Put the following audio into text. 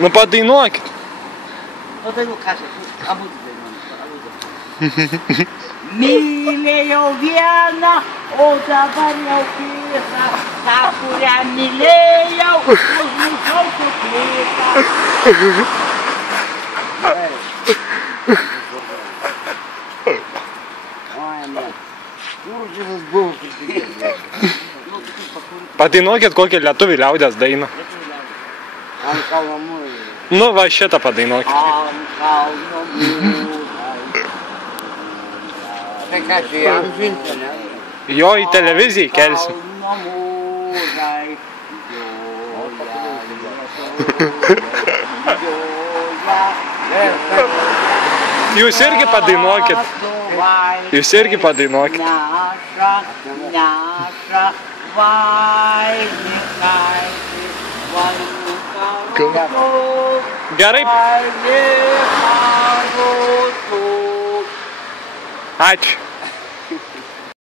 Nu padainuokit. Padainuok, ką čia, abu dainuojam. Mylėjau vieną, o dabar jau kitą, tą, kurią mylėjau, užmiršau kitą. Padainuokit kokią lietuvių liaudės dainą. Ant kalno mūrai. Nu, va šitą padainuokit. Ant kalno mūrai. Tai ką čia įamžinti, ne? Jo į televiziją kelsim. Kalno mūrai. Jūs irgi padainuokit. Jūs irgi padainuokit. Neša, neša, vainikaitį, vainikaitį. Gerai. Ačiū.